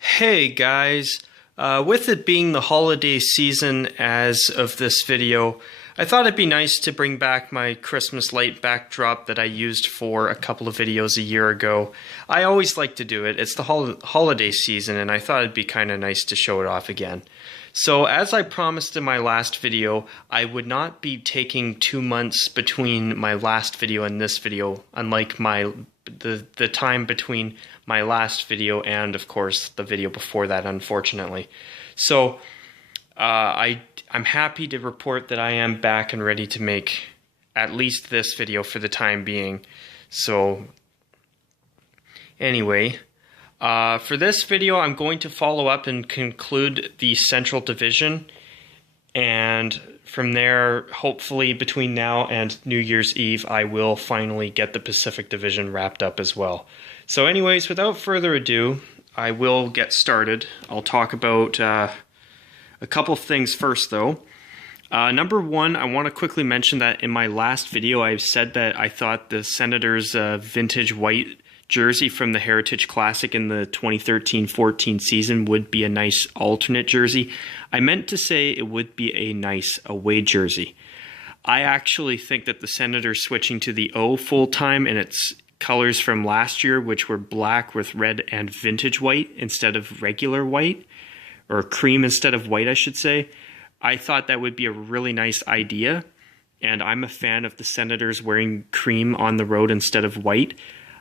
Hey guys, with it being the holiday season as of this video, I thought it'd be nice to bring back my Christmas light backdrop that I used for a couple of videos a year ago. I always like to do it. It's the holiday season and I thought it'd be kind of nice to show it off again. So as I promised in my last video, I would not be taking 2 months between my last video and this video, unlike the time between my last video and, of course, the video before that, unfortunately. So I'm happy to report that I am back and ready to make at least this video for the time being. So anyway, for this video, I'm going to follow up and conclude the Central Division, and from there, hopefully between now and New Year's Eve, I will finally get the Pacific Division wrapped up as well. So anyways, without further ado, I will get started. I'll talk about a couple things first, though. Number one, I want to quickly mention that in my last video, I said that I thought the Senators' vintage white jersey from the Heritage Classic in the 2013-14 season would be a nice alternate jersey. I meant to say it would be a nice away jersey. I actually think that the Senators switching to the O full-time and its colors from last year, which were black with red and vintage white instead of regular white, or cream instead of white, I should say, I thought that would be a really nice idea, and I'm a fan of the Senators wearing cream on the road instead of white.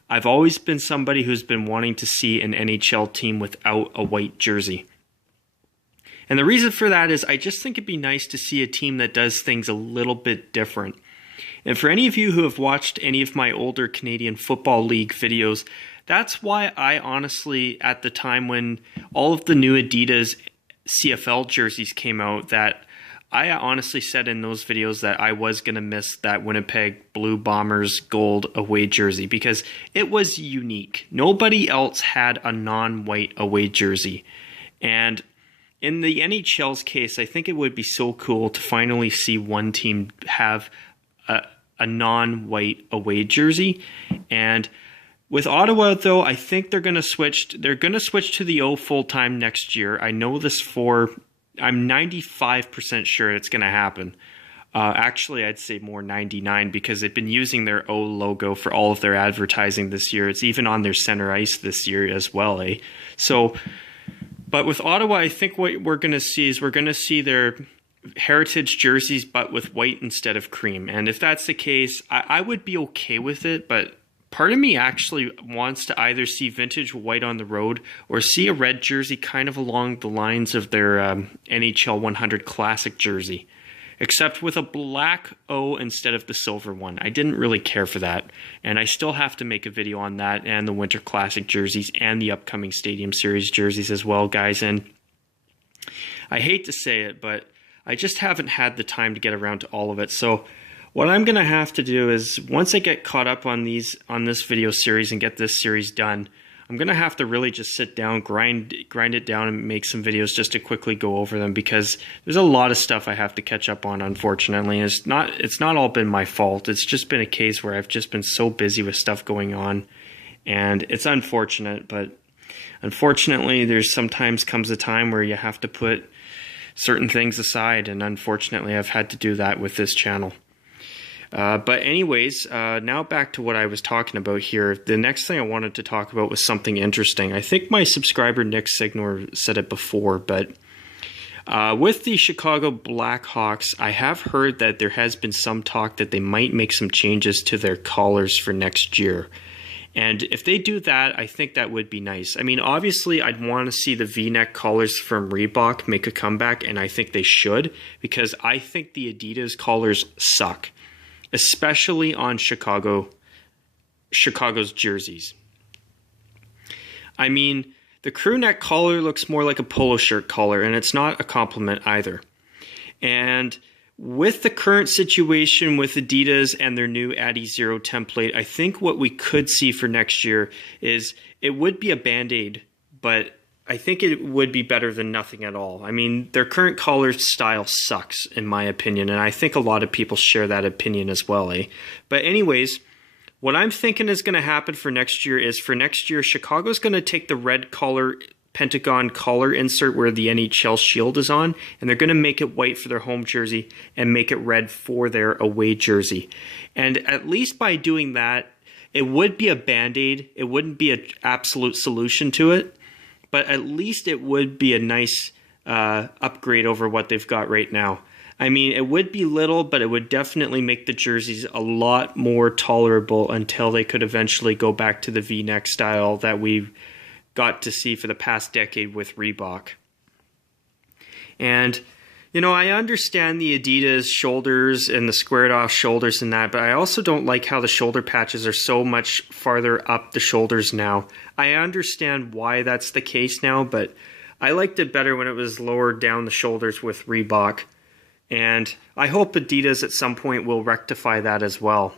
I've always been somebody who's been wanting to see an NHL team without a white jersey. And the reason for that is I just think it'd be nice to see a team that does things a little bit different. And for any of you who have watched any of my older Canadian Football League videos, that's why I honestly, at the time when all of the new Adidas CFL jerseys came out, that I honestly said in those videos that I was going to miss that Winnipeg Blue Bombers gold away jersey because it was unique. Nobody else had a non-white away jersey. And in the NHL's case, I think it would be so cool to finally see one team have a non-white away jersey. And with Ottawa, though, I think they're going to switch. They're going to switch to the O full-time next year. I know this for... I'm 95% sure it's going to happen. Actually, I'd say more 99 because they've been using their O logo for all of their advertising this year. It's even on their center ice this year as well, eh? So, but with Ottawa, I think what we're going to see is we're going to see their heritage jerseys, but with white instead of cream. And if that's the case, I would be okay with it, but part of me actually wants to either see vintage white on the road or see a red jersey kind of along the lines of their NHL 100 Classic jersey, except with a black O instead of the silver one. I didn't really care for that, and I still have to make a video on that and the Winter Classic jerseys and the upcoming Stadium Series jerseys as well, guys. And I hate to say it, but I just haven't had the time to get around to all of it. So what I'm going to have to do is, once I get caught up on this video series and get this series done, I'm going to have to really just sit down, grind it down, and make some videos just to quickly go over them because there's a lot of stuff I have to catch up on, unfortunately. And it's not all been my fault. It's just been a case where I've just been so busy with stuff going on, and it's unfortunate. But unfortunately, there's sometimes comes a time where you have to put certain things aside, and unfortunately, I've had to do that with this channel. But anyways, now back to what I was talking about here. The next thing I wanted to talk about was something interesting. I think my subscriber Nick Signor said it before, but with the Chicago Blackhawks, I have heard that there has been some talk that they might make some changes to their collars for next year. And if they do that, I think that would be nice. I mean, obviously, I'd want to see the V-neck collars from Reebok make a comeback, and I think they should, because I think the Adidas collars suck, especially on Chicago's jerseys. I mean, the crew neck collar looks more like a polo shirt collar, and it's not a compliment either. And with the current situation with Adidas and their new Adi Zero template, I think what we could see for next year is it would be a Band-Aid, but I think it would be better than nothing at all. I mean, their current collar style sucks, in my opinion, and I think a lot of people share that opinion as well, eh? But anyways, what I'm thinking is going to happen for next year is, for next year, Chicago's going to take the red collar pentagon collar insert where the NHL shield is on, and they're going to make it white for their home jersey and make it red for their away jersey. And at least by doing that, it would be a band-aid. It wouldn't be an absolute solution to it, but at least it would be a nice upgrade over what they've got right now. I mean, it would be little, but it would definitely make the jerseys a lot more tolerable until they could eventually go back to the V-neck style that we got to see for the past decade with Reebok. And, you know, I understand the Adidas shoulders and the squared off shoulders and that, but I also don't like how the shoulder patches are so much farther up the shoulders now. I understand why that's the case now, but I liked it better when it was lower down the shoulders with Reebok. And I hope Adidas at some point will rectify that as well.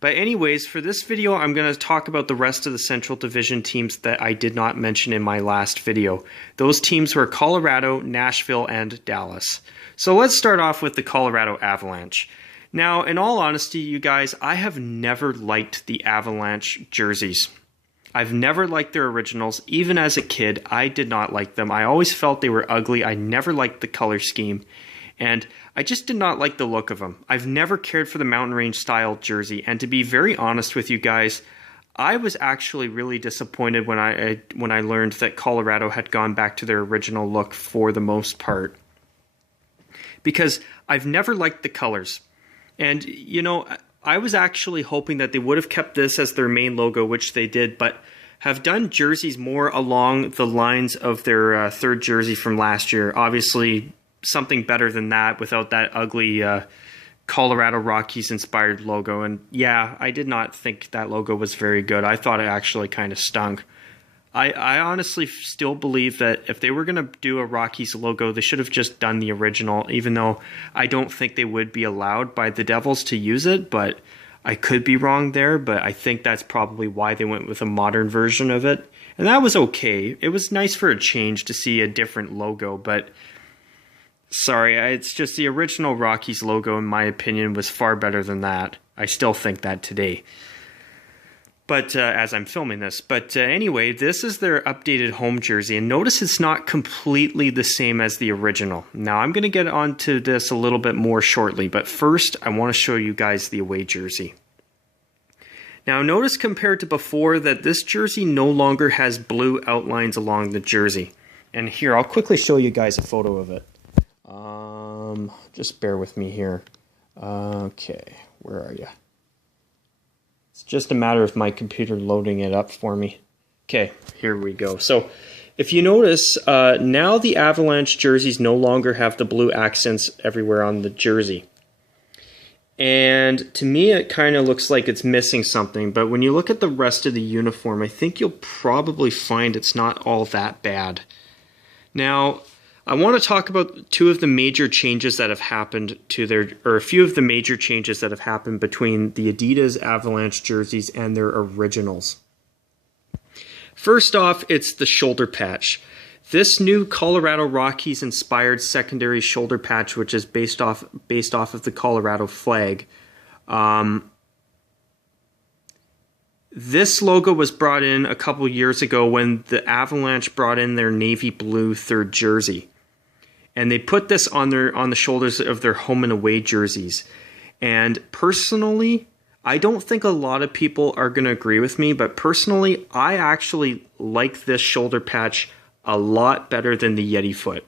But anyways, for this video, I'm going to talk about the rest of the Central Division teams that I did not mention in my last video. Those teams were Colorado, Nashville, and Dallas. So let's start off with the Colorado Avalanche. Now, in all honesty, you guys, I have never liked the Avalanche jerseys. I've never liked their originals. Even as a kid, I did not like them. I always felt they were ugly. I never liked the color scheme. And I just did not like the look of them. I've never cared for the mountain range style jersey. And to be very honest with you guys, I was actually really disappointed when I learned that Colorado had gone back to their original look for the most part. Because I've never liked the colors. And, you know, I was actually hoping that they would have kept this as their main logo, which they did, but have done jerseys more along the lines of their third jersey from last year. Obviously, something better than that without that ugly Colorado Rockies inspired logo. And yeah, I did not think that logo was very good. I thought it actually kind of stunk. I honestly still believe that if they were going to do a Rockies logo, they should have just done the original, even though I don't think they would be allowed by the Devils to use it, but I could be wrong there, but I think that's probably why they went with a modern version of it. And that was okay. It was nice for a change to see a different logo, but sorry, it's just the original Rockies logo, in my opinion, was far better than that. I still think that today. But as I'm filming this. But anyway, this is their updated home jersey. And notice it's not completely the same as the original. Now, I'm going to get onto this a little bit more shortly. But first, I want to show you guys the away jersey. Now, notice compared to before that this jersey no longer has blue outlines along the jersey. And here, I'll quickly show you guys a photo of it. Just bear with me here. Okay, where are you? It's just a matter of my computer loading it up for me. Okay, here we go. So, if you notice, now the Avalanche jerseys no longer have the blue accents everywhere on the jersey. And to me, it kind of looks like it's missing something. But when you look at the rest of the uniform, I think you'll probably find it's not all that bad. Now, I want to talk about two of the major changes that have happened to their, or a few of the major changes that have happened between the Adidas Avalanche jerseys and their originals. First off, it's the shoulder patch. This new Colorado Rockies inspired secondary shoulder patch, which is based off of the Colorado flag. This logo was brought in a couple years ago when the Avalanche brought in their navy blue third jersey. And they put this on the shoulders of their home and away jerseys. And personally, I don't think a lot of people are going to agree with me, but personally, I actually like this shoulder patch a lot better than the Yeti foot.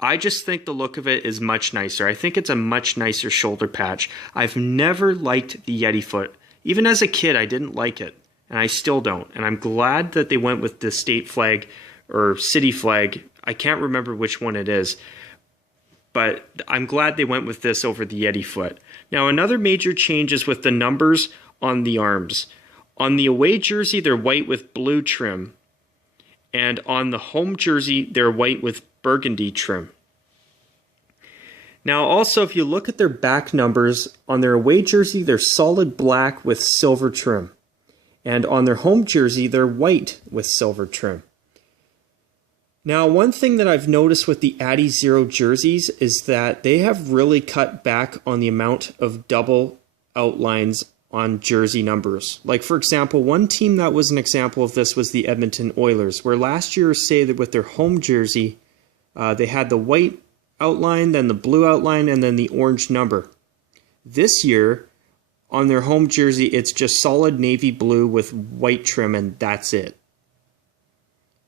I just think the look of it is much nicer. I think it's a much nicer shoulder patch. I've never liked the Yeti foot. Even as a kid, I didn't like it, and I still don't. And I'm glad that they went with the state flag or city flag. I can't remember which one it is, but I'm glad they went with this over the Yeti foot. Now, another major change is with the numbers on the arms. On the away jersey, they're white with blue trim, and on the home jersey, they're white with burgundy trim. Now, also, if you look at their back numbers, on their away jersey, they're solid black with silver trim, and on their home jersey, they're white with silver trim. Now, one thing that I've noticed with the Addy Zero jerseys is that they have really cut back on the amount of double outlines on jersey numbers. Like, for example, one team that was an example of this was the Edmonton Oilers, where last year, say that with their home jersey, they had the white outline, then the blue outline, and then the orange number. This year, on their home jersey, it's just solid navy blue with white trim, and that's it.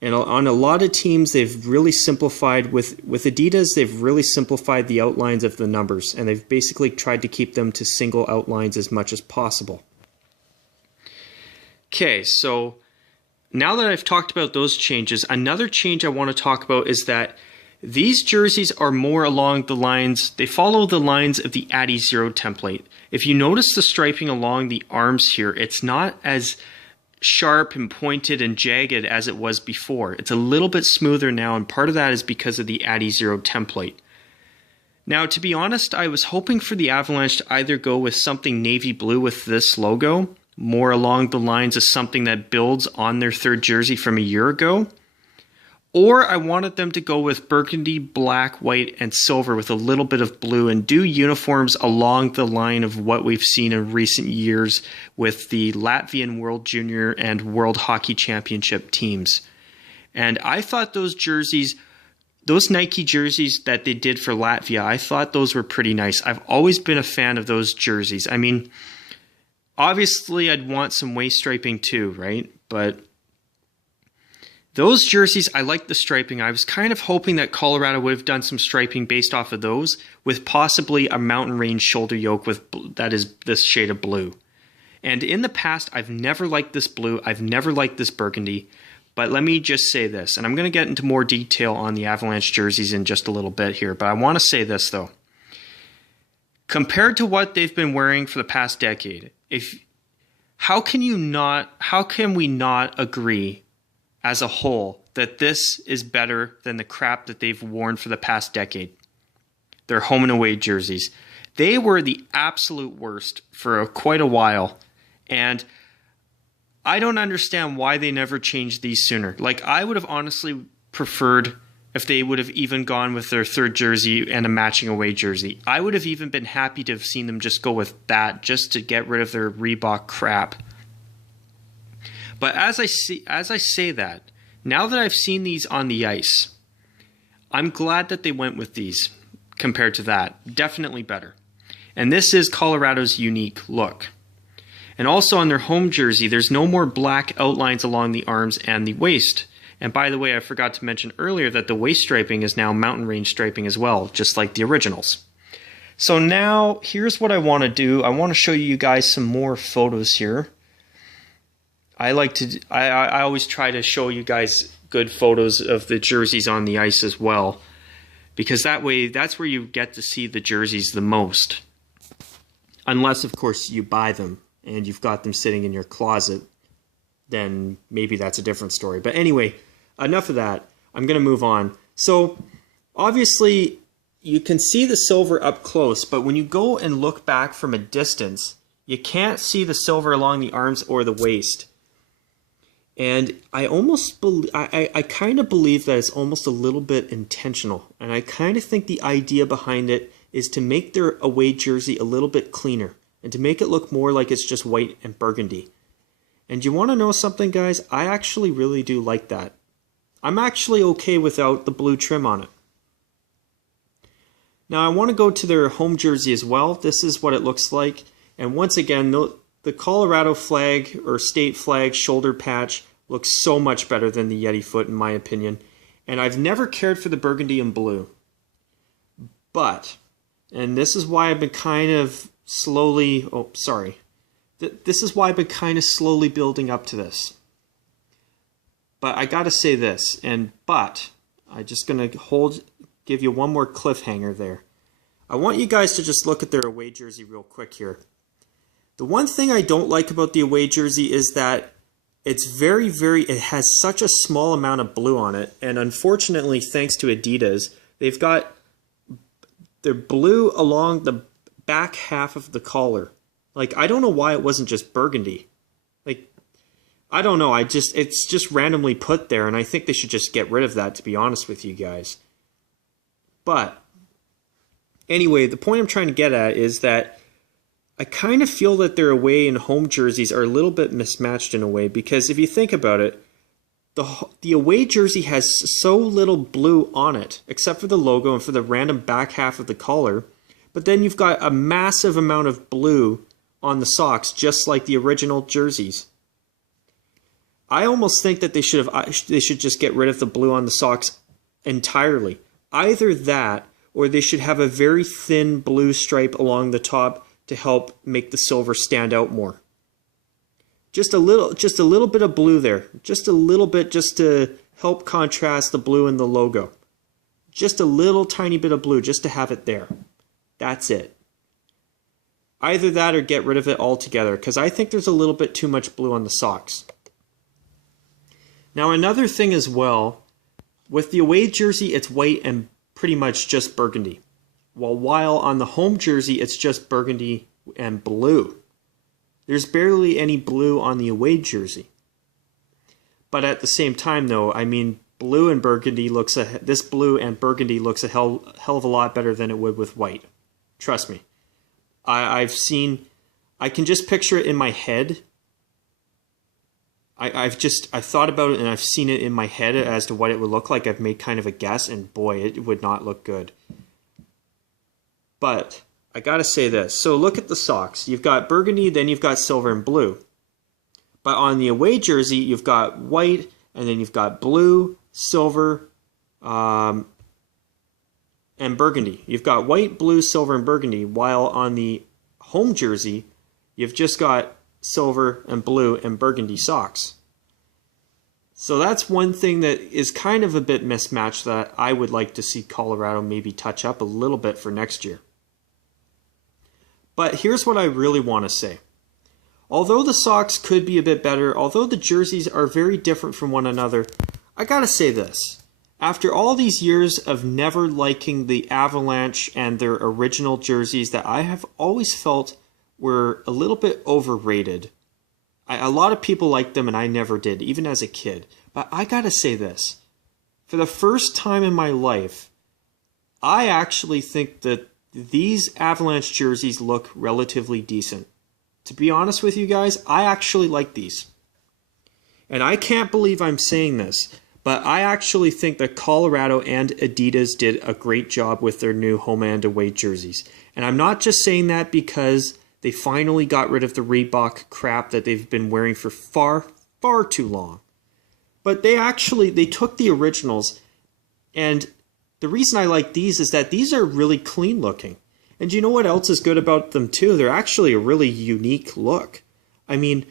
And on a lot of teams, they've really simplified, with Adidas, they've really simplified the outlines of the numbers, and they've basically tried to keep them to single outlines as much as possible. Okay, so now that I've talked about those changes, another change I want to talk about is that these jerseys are more along the lines, they follow the lines of the Adi Zero template. If you notice the striping along the arms here, it's not as sharp and pointed and jagged as it was before. It's a little bit smoother now, and part of that is because of the Adi Zero template. Now, to be honest, I was hoping for the Avalanche to either go with something navy blue with this logo, more along the lines of something that builds on their third jersey from a year ago, or I wanted them to go with burgundy, black, white, and silver with a little bit of blue and do uniforms along the line of what we've seen in recent years with the Latvian World Junior and World Hockey Championship teams. And I thought those jerseys, those Nike jerseys that they did for Latvia, I thought those were pretty nice. I've always been a fan of those jerseys. I mean, obviously I'd want some waist striping too, right? But those jerseys, I like the striping. I was kind of hoping that Colorado would have done some striping based off of those, with possibly a mountain range shoulder yoke with that is this shade of blue. And in the past, I've never liked this blue. I've never liked this burgundy. But let me just say this, and I'm going to get into more detail on the Avalanche jerseys in just a little bit here, but I want to say this though. Compared to what they've been wearing for the past decade, how can we not agree as a whole that this is better than the crap that they've worn for the past decade? Their home and away jerseys. They were the absolute worst for quite a while, and I don't understand why they never changed these sooner. Like, I would have honestly preferred if they would have even gone with their third jersey and a matching away jersey. I would have even been happy to have seen them just go with that, just to get rid of their Reebok crap. But as I say that, now that I've seen these on the ice, I'm glad that they went with these compared to that. Definitely better. And this is Colorado's unique look. And also on their home jersey, there's no more black outlines along the arms and the waist. And by the way, I forgot to mention earlier that the waist striping is now mountain range striping as well, just like the originals. So now, here's what I want to do. I want to show you guys some more photos here. I always try to show you guys good photos of the jerseys on the ice as well, because that way, that's where you get to see the jerseys the most. Unless, of course, you buy them and you've got them sitting in your closet, then maybe that's a different story. But anyway, enough of that. I'm going to move on. So, obviously, you can see the silver up close, but when you go and look back from a distance, you can't see the silver along the arms or the waist. And I kind of believe that it's almost a little bit intentional. And I kind of think the idea behind it is to make their away jersey a little bit cleaner and to make it look more like it's just white and burgundy. And you want to know something, guys? I actually really do like that. I'm actually okay without the blue trim on it. Now I want to go to their home jersey as well. This is what it looks like. And once again, the Colorado flag or state flag shoulder patch looks so much better than the Yeti foot in my opinion. And I've never cared for the burgundy and blue. But, and this is why I've been kind of slowly, this is why I've been kind of slowly building up to this. But I gotta say this, I'm just gonna give you one more cliffhanger there. I want you guys to just look at their away jersey real quick here. The one thing I don't like about the away jersey is that it's it has such a small amount of blue on it, and unfortunately, thanks to Adidas, they've got their blue along the back half of the collar. Like, I don't know why it wasn't just burgundy. Like, I don't know, it's just randomly put there, and I think they should just get rid of that, to be honest with you guys. But, anyway, the point I'm trying to get at is that I kind of feel that their away and home jerseys are a little bit mismatched in a way, because if you think about it, the away jersey has so little blue on it, except for the logo and for the random back half of the collar. But then you've got a massive amount of blue on the socks, just like the original jerseys. I almost think that they should just get rid of the blue on the socks entirely. Either that, or they should have a very thin blue stripe along the top to help make the silver stand out more. Just a little bit of blue there. Just a little bit, just to help contrast the blue in the logo. Just a little tiny bit of blue, just to have it there. That's it. Either that or get rid of it altogether, because I think there's a little bit too much blue on the socks. Now another thing as well, with the away jersey it's white and pretty much just burgundy. While on the home jersey it's just burgundy and blue. There's barely any blue on the away jersey. But at the same time though, I mean, this blue and burgundy looks a hell of a lot better than it would with white. Trust me. I can just picture it in my head. I've thought about it and I've seen it in my head as to what it would look like. I've made kind of a guess, and boy, it would not look good. But I gotta say this. So look at the socks. You've got burgundy, then you've got silver and blue. But on the away jersey, you've got white, and then you've got blue, silver, and burgundy. You've got white, blue, silver, and burgundy, while on the home jersey, you've just got silver and blue and burgundy socks. So that's one thing that is kind of a bit mismatched that I would like to see Colorado maybe touch up a little bit for next year. But here's what I really want to say. Although the socks could be a bit better, although the jerseys are very different from one another, I gotta say this. After all these years of never liking the Avalanche and their original jerseys that I have always felt were a little bit overrated. A lot of people liked them and I never did, even as a kid. But I gotta say this. For the first time in my life, I actually think that these Avalanche jerseys look relatively decent. To be honest with you guys, I actually like these. And I can't believe I'm saying this, but I actually think that Colorado and Adidas did a great job with their new home and away jerseys. And I'm not just saying that because they finally got rid of the Reebok crap that they've been wearing for far, far too long. But they took the originals, and the reason I like these is that these are really clean looking. And you know what else is good about them too? They're actually a really unique look. I mean,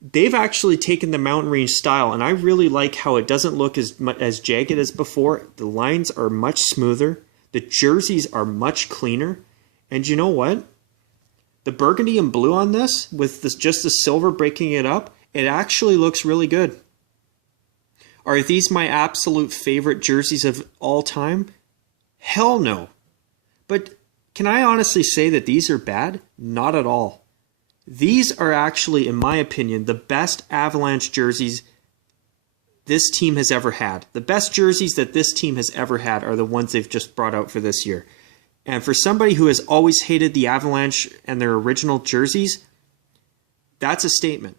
they've actually taken the mountain range style, and I really like how it doesn't look as jagged as before. The lines are much smoother. The jerseys are much cleaner. And you know what? The burgundy and blue on this, with just the silver breaking it up, it actually looks really good. Are these my absolute favorite jerseys of all time? Hell no. But can I honestly say that these are bad? Not at all. These are actually, in my opinion, the best Avalanche jerseys this team has ever had. The best jerseys that this team has ever had are the ones they've just brought out for this year. And for somebody who has always hated the Avalanche and their original jerseys, that's a statement.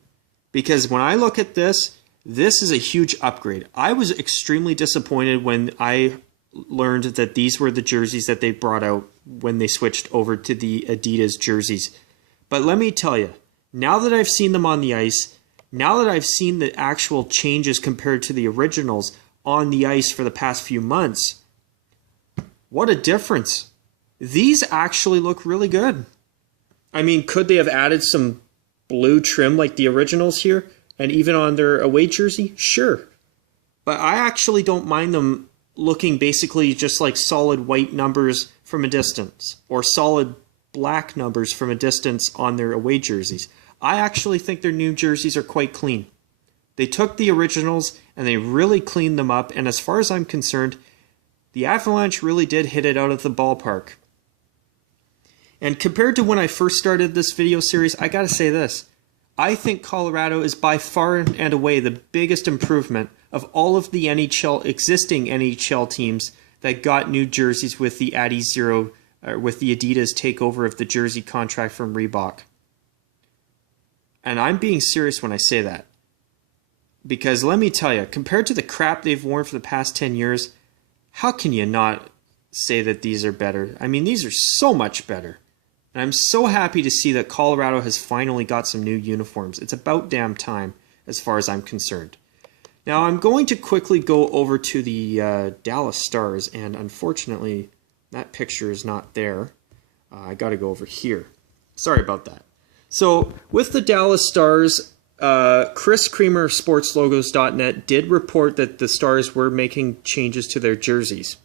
Because when I look at this is a huge upgrade. I was extremely disappointed when I learned that these were the jerseys that they brought out when they switched over to the Adidas jerseys. But let me tell you, now that I've seen them on the ice, now that I've seen the actual changes compared to the originals on the ice for the past few months, what a difference. These actually look really good. I mean, could they have added some blue trim like the originals here? And even on their away jersey? Sure. But I actually don't mind them looking basically just like solid white numbers from a distance, or solid black numbers from a distance on their away jerseys. I actually think their new jerseys are quite clean. They took the originals and they really cleaned them up, and as far as I'm concerned, the Avalanche really did hit it out of the ballpark. And compared to when I first started this video series, I gotta say this. I think Colorado is by far and away the biggest improvement of all of the existing NHL teams that got new jerseys with the Adi Zero with the Adidas takeover of the jersey contract from Reebok. And I'm being serious when I say that. Because let me tell you, compared to the crap they've worn for the past 10 years, how can you not say that these are better? I mean, these are so much better. And I'm so happy to see that Colorado has finally got some new uniforms. It's about damn time, as far as I'm concerned. Now, I'm going to quickly go over to the Dallas Stars, and unfortunately, that picture is not there. I got to go over here. Sorry about that. So, with the Dallas Stars, Chris Creamer of SportsLogos.net did report that the Stars were making changes to their jerseys.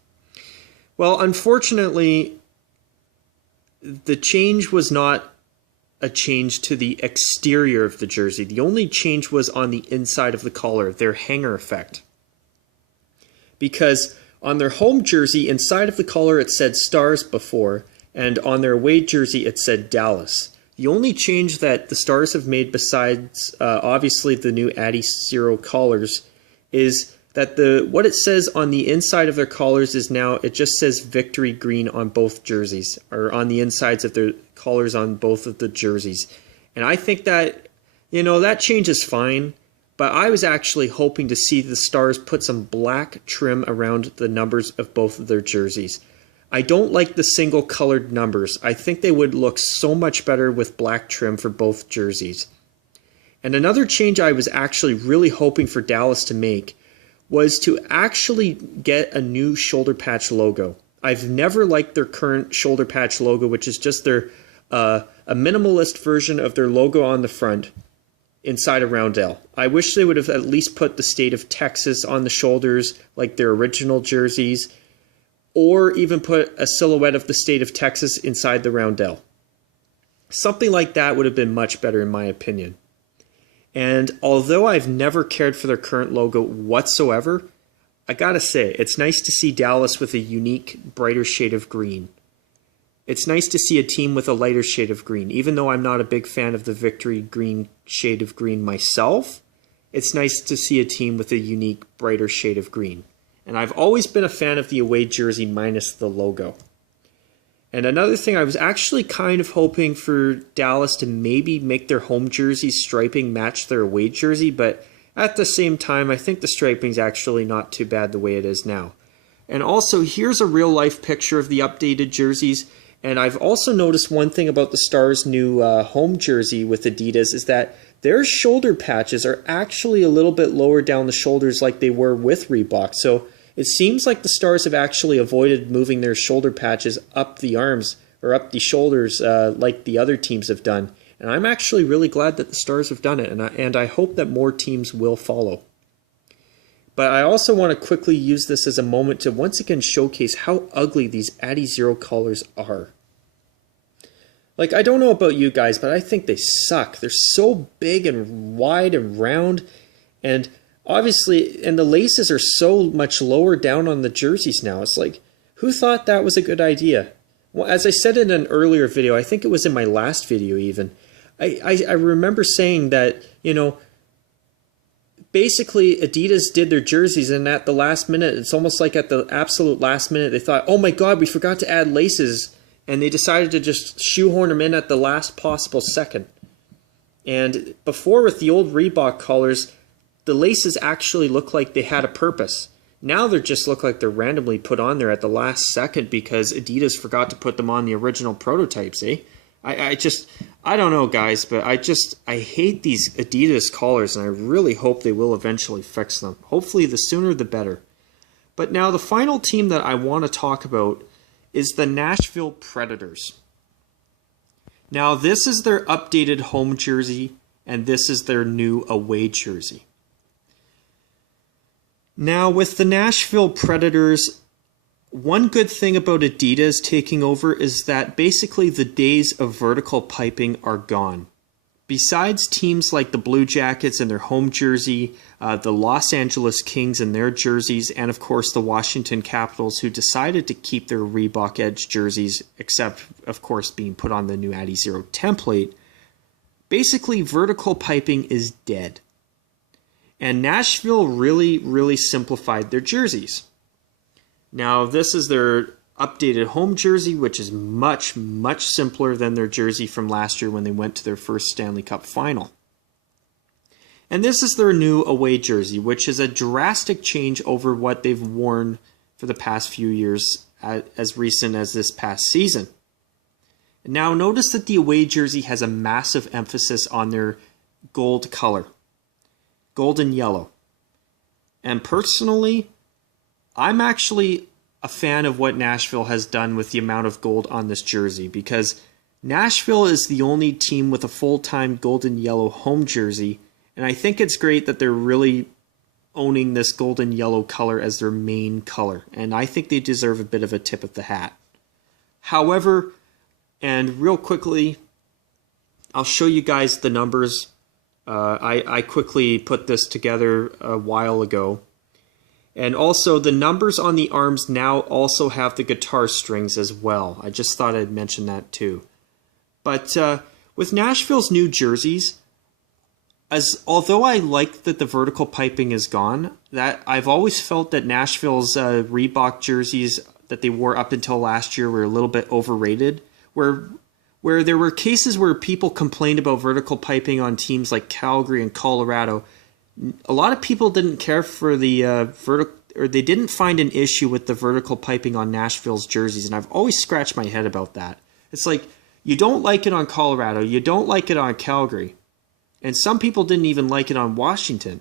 Well, unfortunately, the change was not a change to the exterior of the jersey. The only change was on the inside of the collar, their hanger effect. Because on their home jersey, inside of the collar, it said Stars before, and on their away jersey, it said Dallas. The only change that the Stars have made besides, obviously, the new Adi Zero collars is that what it says on the inside of their collars is now, it just says Victory Green on both jerseys, or on the insides of their collars on both of the jerseys. And I think that, that change is fine, but I was actually hoping to see the Stars put some black trim around the numbers of both of their jerseys. I don't like the single colored numbers. I think they would look so much better with black trim for both jerseys. And another change I was actually really hoping for Dallas to make was to actually get a new shoulder patch logo. I've never liked their current shoulder patch logo, which is just their a minimalist version of their logo on the front inside a roundel. I wish they would have at least put the state of Texas on the shoulders like their original jerseys, or even put a silhouette of the state of Texas inside the roundel. Something like that would have been much better in my opinion. And although I've never cared for their current logo whatsoever, I gotta say, it's nice to see Dallas with a unique, brighter shade of green. It's nice to see a team with a lighter shade of green. Even though I'm not a big fan of the Victory Green shade of green myself, it's nice to see a team with a unique, brighter shade of green. And I've always been a fan of the away jersey minus the logo. And another thing, I was actually kind of hoping for Dallas to maybe make their home jersey striping match their away jersey, but at the same time, I think the striping's actually not too bad the way it is now. And also, here's a real-life picture of the updated jerseys, and I've also noticed one thing about the Stars' new home jersey with Adidas is that their shoulder patches are actually a little bit lower down the shoulders like they were with Reebok, so it seems like the Stars have actually avoided moving their shoulder patches up the arms or up the shoulders like the other teams have done. And I'm actually really glad that the Stars have done it, and I hope that more teams will follow. But I also want to quickly use this as a moment to once again showcase how ugly these Adi Zero collars are. Like, I don't know about you guys, but I think they suck. They're so big and wide and round, and obviously, and the laces are so much lower down on the jerseys now. It's like, who thought that was a good idea? Well, as I said in an earlier video, I think it was in my last video even, I remember saying that, basically Adidas did their jerseys, and at the last minute, it's almost like at the absolute last minute, they thought, oh my god, we forgot to add laces, and they decided to just shoehorn them in at the last possible second. And before, with the old Reebok collars, the laces actually look like they had a purpose. Now they just look like they're randomly put on there at the last second because Adidas forgot to put them on the original prototypes, eh? I don't know, guys, but I hate these Adidas collars, and I really hope they will eventually fix them. Hopefully the sooner the better. But now the final team that I want to talk about is the Nashville Predators. Now this is their updated home jersey, and this is their new away jersey. Now, with the Nashville Predators, one good thing about Adidas taking over is that basically the days of vertical piping are gone. Besides teams like the Blue Jackets and their home jersey, the Los Angeles Kings and their jerseys, and of course the Washington Capitals, who decided to keep their Reebok Edge jerseys, except of course being put on the new Adi Zero template, basically vertical piping is dead. And Nashville really simplified their jerseys. Now, this is their updated home jersey, which is much, much simpler than their jersey from last year when they went to their first Stanley Cup final. And this is their new away jersey, which is a drastic change over what they've worn for the past few years, as recent as this past season. Now notice that the away jersey has a massive emphasis on their gold color, gold and yellow. And personally, I'm actually a fan of what Nashville has done with the amount of gold on this jersey, because Nashville is the only team with a full-time gold and yellow home jersey, and I think it's great that they're really owning this gold and yellow color as their main color, and I think they deserve a bit of a tip of the hat. However, and real quickly, I'll show you guys the numbers. I quickly put this together a while ago. And also, the numbers on the arms now also have the guitar strings as well. I just thought I'd mention that too. But with Nashville's new jerseys, although I like that the vertical piping is gone, that I've always felt that Nashville's Reebok jerseys that they wore up until last year were a little bit overrated. Where there were cases where people complained about vertical piping on teams like Calgary and Colorado, a lot of people didn't care for the or they didn't find an issue with the vertical piping on Nashville's jerseys, and I've always scratched my head about that. It's like, you don't like it on Colorado, you don't like it on Calgary, and some people didn't even like it on Washington.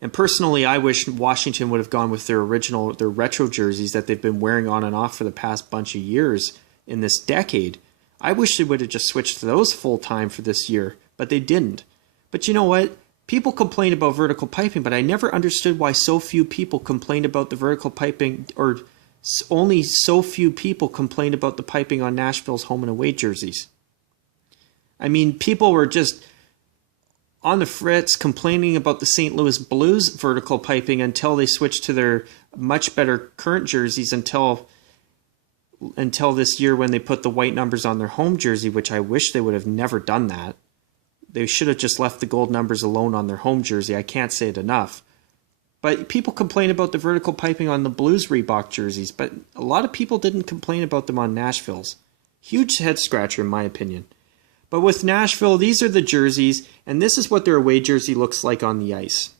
And personally, I wish Washington would have gone with their retro jerseys that they've been wearing on and off for the past bunch of years in this decade. I wish they would have just switched to those full time for this year, but they didn't. But you know what? People complain about vertical piping, but I never understood why so few people complained about the vertical piping, or only so few people complained about the piping on Nashville's home and away jerseys. I mean, people were just on the fritz complaining about the St. Louis Blues vertical piping until they switched to their much better current jerseys until this year when they put the white numbers on their home jersey, which I wish they would have never done that. They should have just left the gold numbers alone on their home jersey. I can't say it enough. But people complain about the vertical piping on the Blues Reebok jerseys, but a lot of people didn't complain about them on Nashville's. Huge head scratcher in my opinion. But with Nashville, these are the jerseys, and this is what their away jersey looks like on the ice.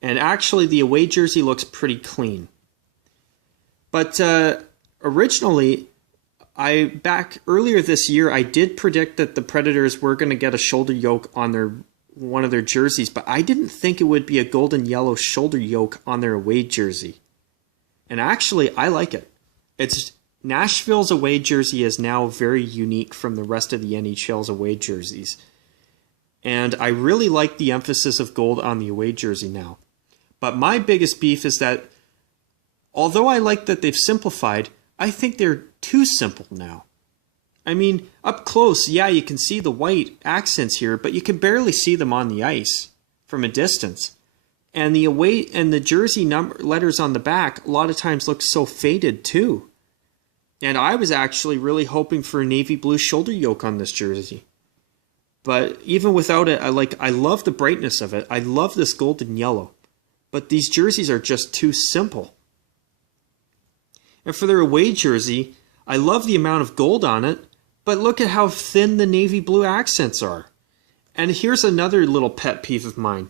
And actually, the away jersey looks pretty clean. But originally, back earlier this year, I did predict that the Predators were going to get a shoulder yoke on one of their jerseys, but I didn't think it would be a golden yellow shoulder yoke on their away jersey. And actually, I like it. Nashville's away jersey is now very unique from the rest of the NHL's away jerseys. And I really like the emphasis of gold on the away jersey now. But my biggest beef is that although I like that they've simplified, I think they're too simple now. I mean, up close, yeah, you can see the white accents here, but you can barely see them on the ice from a distance. And the jersey number letters on the back a lot of times look so faded too. And I was actually really hoping for a navy blue shoulder yoke on this jersey. But even without it, I love the brightness of it. I love this golden yellow. But these jerseys are just too simple. And for their away jersey, I love the amount of gold on it, but look at how thin the navy blue accents are. And here's another little pet peeve of mine.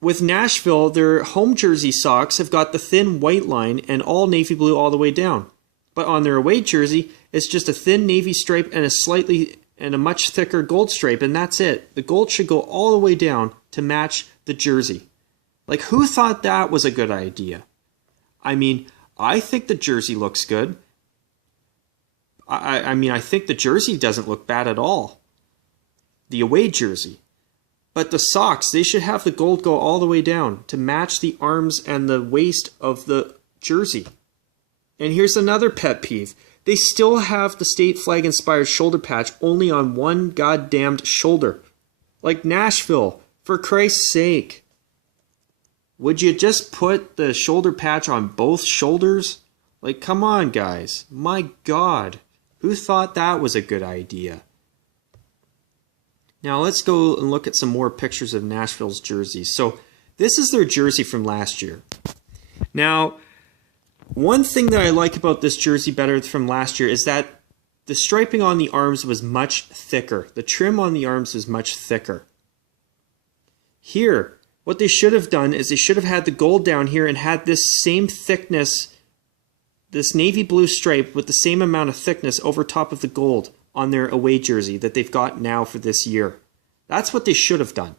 With Nashville, their home jersey socks have got the thin white line and all navy blue all the way down. But on their away jersey, it's just a thin navy stripe and a much thicker gold stripe, and that's it. The gold should go all the way down to match the jersey. Like, who thought that was a good idea? I mean, I think the jersey looks good. I think the jersey doesn't look bad at all. The away jersey. But the socks, they should have the gold go all the way down to match the arms and the waist of the jersey. And here's another pet peeve. They still have the state flag inspired shoulder patch only on one goddamned shoulder. Like Nashville, for Christ's sake. Would you just put the shoulder patch on both shoulders? Like, come on, guys. My God. Who thought that was a good idea? Now let's go and look at some more pictures of Nashville's jerseys. So this is their jersey from last year. Now, One thing that I like about this jersey better from last year is that the striping on the arms was much thicker. The trim on the arms was much thicker. Here, what they should have done is they should have had the gold down here and had this same thickness, this navy blue stripe with the same amount of thickness over top of the gold on their away jersey that they've got now for this year. That's what they should have done.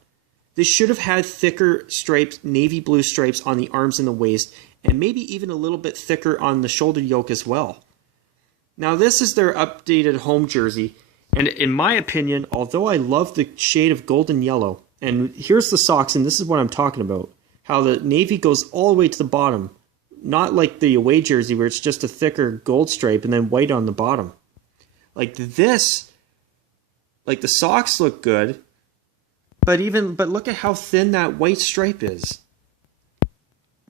They should have had thicker stripes, navy blue stripes on the arms and the waist, and maybe even a little bit thicker on the shoulder yoke as well. Now this is their updated home jersey, and in my opinion, although I love the shade of golden yellow, and here's the socks, and this is what I'm talking about, how the navy goes all the way to the bottom, not like the away jersey where it's just a thicker gold stripe and then white on the bottom. Like this, like the socks look good, but look at how thin that white stripe is.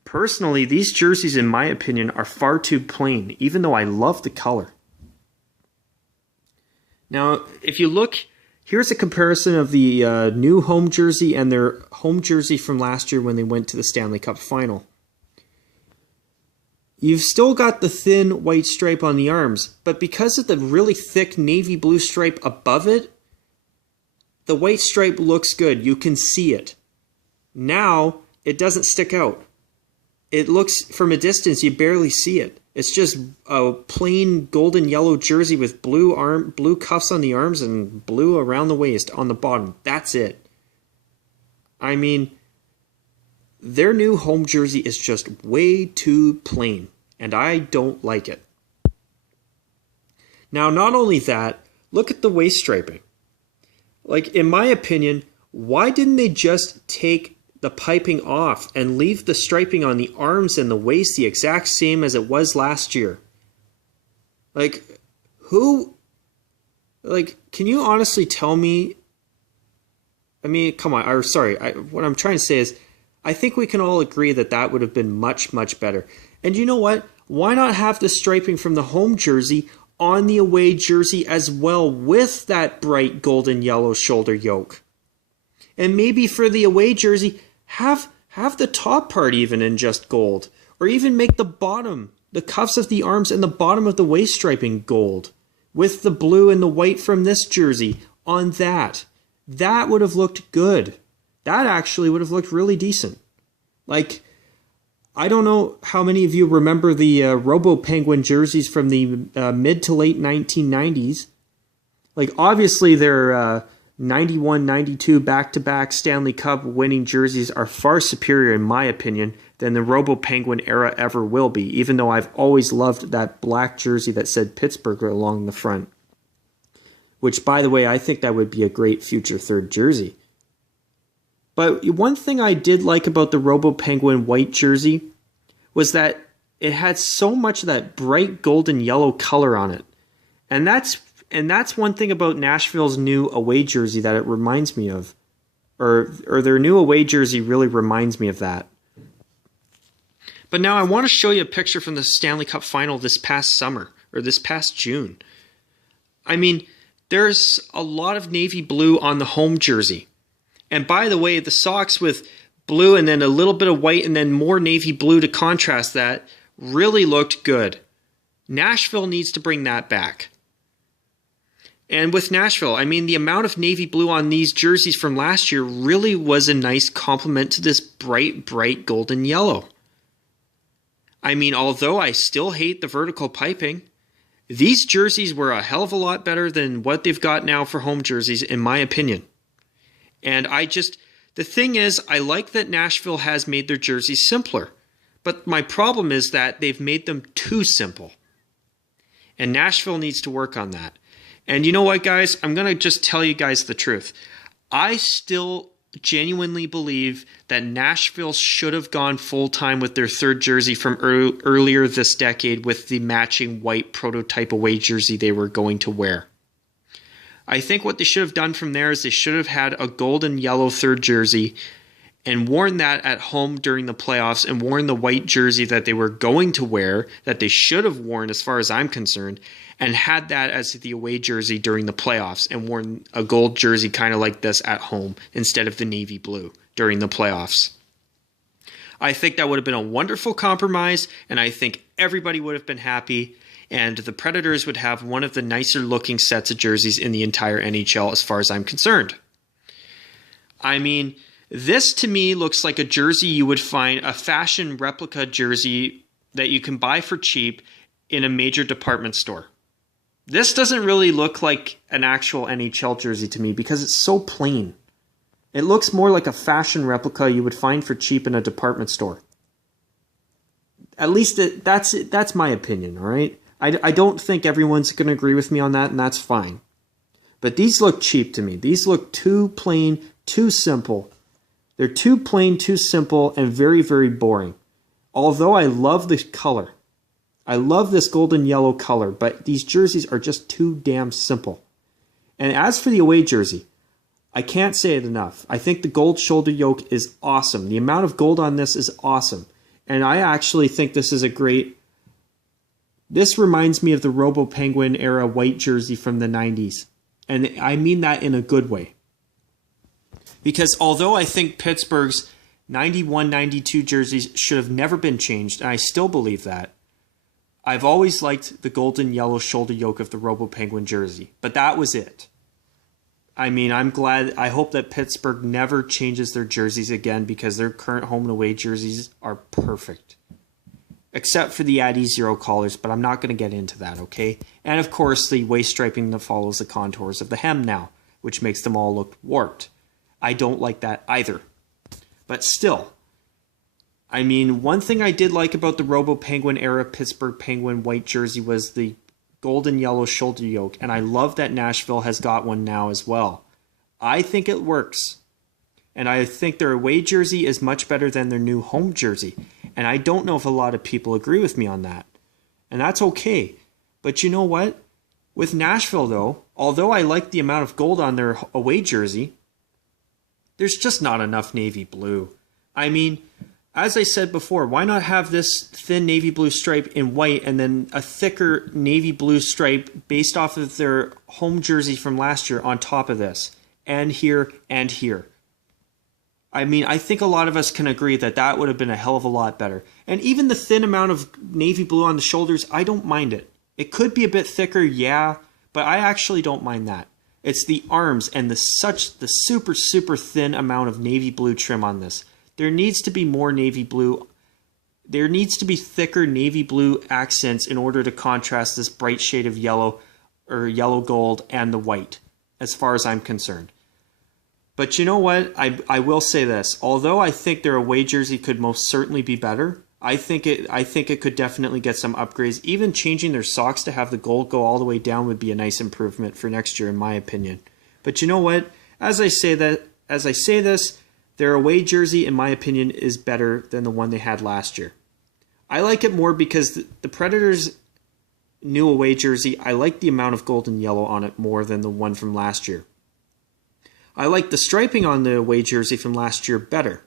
Personally, these jerseys, in my opinion, are far too plain, even though I love the color. Now, if you look, here's a comparison of the new home jersey and their home jersey from last year when they went to the Stanley Cup final. You've still got the thin white stripe on the arms, but because of the really thick navy blue stripe above it, the white stripe looks good. You can see it. Now, it doesn't stick out. It looks, from a distance, you barely see it. It's just a plain golden yellow jersey with blue cuffs on the arms and blue around the waist on the bottom. That's it. I mean, their new home jersey is just way too plain, and I don't like it. Now, not only that, look at the waist striping. Like, in my opinion, why didn't they just take the piping off and leave the striping on the arms and the waist the exact same as it was last year? Like, can you honestly tell me? I mean, come on, what I'm trying to say is, I think we can all agree that that would have been much, much better. And you know what? Why not have the striping from the home jersey on the away jersey as well with that bright golden yellow shoulder yoke? And maybe for the away jersey, have the top part even in just gold. Or even make the bottom, the cuffs of the arms and the bottom of the waist striping gold. With the blue and the white from this jersey on that. That would have looked good. That actually would have looked really decent. Like, I don't know how many of you remember the Robo Penguin jerseys from the mid to late 1990s. Like, obviously their 91, 92 back-to-back Stanley Cup winning jerseys are far superior, in my opinion, than the Robo Penguin era ever will be, even though I've always loved that black jersey that said Pittsburgh along the front. Which, by the way, I think that would be a great future third jersey. But one thing I did like about the Robo Penguin white jersey was that it had so much of that bright golden yellow color on it. And that's one thing about Nashville's new away jersey that it reminds me of. Or their new away jersey really reminds me of that. But now I want to show you a picture from the Stanley Cup final this past summer, or this past June. I mean, there's a lot of navy blue on the home jersey. And by the way, the socks with blue and then a little bit of white and then more navy blue to contrast that really looked good. Nashville needs to bring that back. And with Nashville, I mean, the amount of navy blue on these jerseys from last year really was a nice complement to this bright, bright golden yellow. I mean, although I still hate the vertical piping, these jerseys were a hell of a lot better than what they've got now for home jerseys, in my opinion. And the thing is, I like that Nashville has made their jerseys simpler. But my problem is that they've made them too simple. And Nashville needs to work on that. And you know what, guys? I'm going to just tell you guys the truth. I still genuinely believe that Nashville should have gone full-time with their third jersey from earlier this decade with the matching white prototype away jersey they were going to wear. I think what they should have done from there is they should have had a golden yellow third jersey and worn that at home during the playoffs and worn the white jersey that they were going to wear, that they should have worn as far as I'm concerned, and had that as the away jersey during the playoffs and worn a gold jersey kind of like this at home instead of the navy blue during the playoffs. I think that would have been a wonderful compromise, and I think everybody would have been happy, and the Predators would have one of the nicer looking sets of jerseys in the entire NHL as far as I'm concerned. I mean, this to me looks like a jersey you would find, a fashion replica jersey that you can buy for cheap in a major department store. This doesn't really look like an actual NHL jersey to me because it's so plain. It looks more like a fashion replica you would find for cheap in a department store. At least that's my opinion, all right? I don't think everyone's going to agree with me on that, and that's fine. But these look cheap to me. These look too plain, too simple. They're too plain, too simple, and very, very boring. Although I love the color. I love this golden yellow color, but these jerseys are just too damn simple. And as for the away jersey, I can't say it enough. I think the gold shoulder yoke is awesome. The amount of gold on this is awesome. And I actually think this is a great... This reminds me of the Robo Penguin era white jersey from the 90s. And I mean that in a good way. Because although I think Pittsburgh's 91-92 jerseys should have never been changed, and I still believe that, I've always liked the golden yellow shoulder yoke of the Robo Penguin jersey. But that was it. I mean, I hope that Pittsburgh never changes their jerseys again because their current home and away jerseys are perfect. Except for the Addy Zero collars, but I'm not going to get into that, okay? And of course, the waist striping that follows the contours of the hem now, which makes them all look warped. I don't like that either. But still, I mean, one thing I did like about the Robo Penguin era Pittsburgh Penguin white jersey was the golden yellow shoulder yoke, and I love that Nashville has got one now as well. I think it works. And I think their away jersey is much better than their new home jersey. And I don't know if a lot of people agree with me on that. And that's okay. But you know what? With Nashville, though, although I like the amount of gold on their away jersey, there's just not enough navy blue. I mean, as I said before, why not have this thin navy blue stripe in white and then a thicker navy blue stripe based off of their home jersey from last year on top of this? And here and here. I mean, I think a lot of us can agree that that would have been a hell of a lot better. And even the thin amount of navy blue on the shoulders, I don't mind it. It could be a bit thicker, yeah, but I actually don't mind that. It's the arms and the super, super thin amount of navy blue trim on this. There needs to be more navy blue. There needs to be thicker navy blue accents in order to contrast this bright shade of yellow or yellow gold and the white, as far as I'm concerned. But you know what? I will say this. Although I think their away jersey could most certainly be better, I think it could definitely get some upgrades. Even changing their socks to have the gold go all the way down would be a nice improvement for next year, in my opinion. But you know what? As I say this, their away jersey, in my opinion, is better than the one they had last year. I like it more because the Predators' new away jersey, I like the amount of gold and yellow on it more than the one from last year. I like the striping on the away jersey from last year better,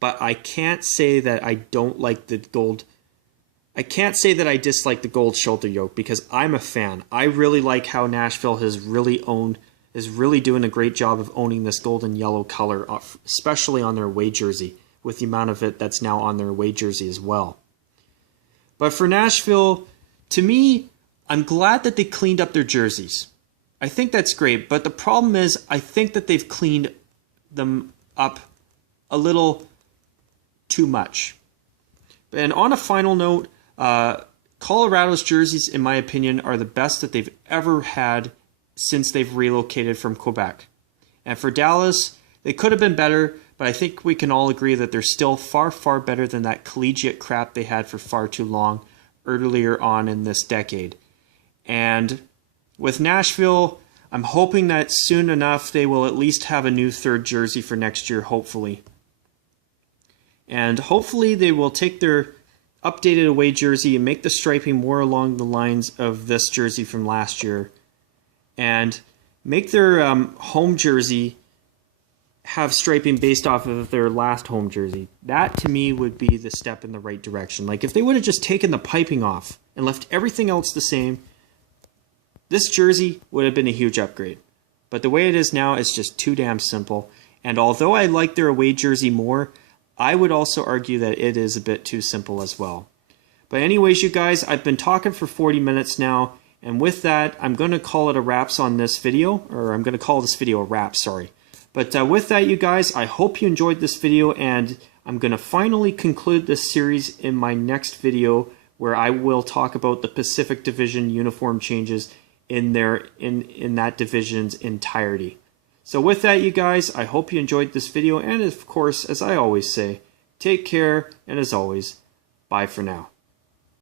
but I can't say that I don't like the gold. I can't say that I dislike the gold shoulder yoke because I'm a fan. I really like how Nashville is really doing a great job of owning this gold and yellow color, especially on their away jersey, with the amount of it that's now on their away jersey as well. But for Nashville, to me, I'm glad that they cleaned up their jerseys. I think that's great, but the problem is I think that they've cleaned them up a little too much. And on a final note, Colorado's jerseys, in my opinion, are the best that they've ever had since they've relocated from Quebec. And for Dallas, they could have been better, but I think we can all agree that they're still far, far better than that collegiate crap they had for far too long earlier on in this decade. And with Nashville, I'm hoping that soon enough they will at least have a new third jersey for next year, hopefully. And hopefully they will take their updated away jersey and make the striping more along the lines of this jersey from last year. And make their home jersey have striping based off of their last home jersey. That, to me, would be the step in the right direction. Like, if they would have just taken the piping off and left everything else the same, this jersey would have been a huge upgrade. But the way it is now is just too damn simple. And although I like their away jersey more, I would also argue that it is a bit too simple as well. But anyways, you guys, I've been talking for 40 minutes now, and with that, I'm going to call it a wraps on this video, or I'm going to call this video a wrap, sorry. But with that, you guys, I hope you enjoyed this video, and I'm going to finally conclude this series in my next video, where I will talk about the Pacific Division uniform changes in that division's entirety. So with that, you guys, I hope you enjoyed this video, and of course, as I always say, take care, and as always, bye for now.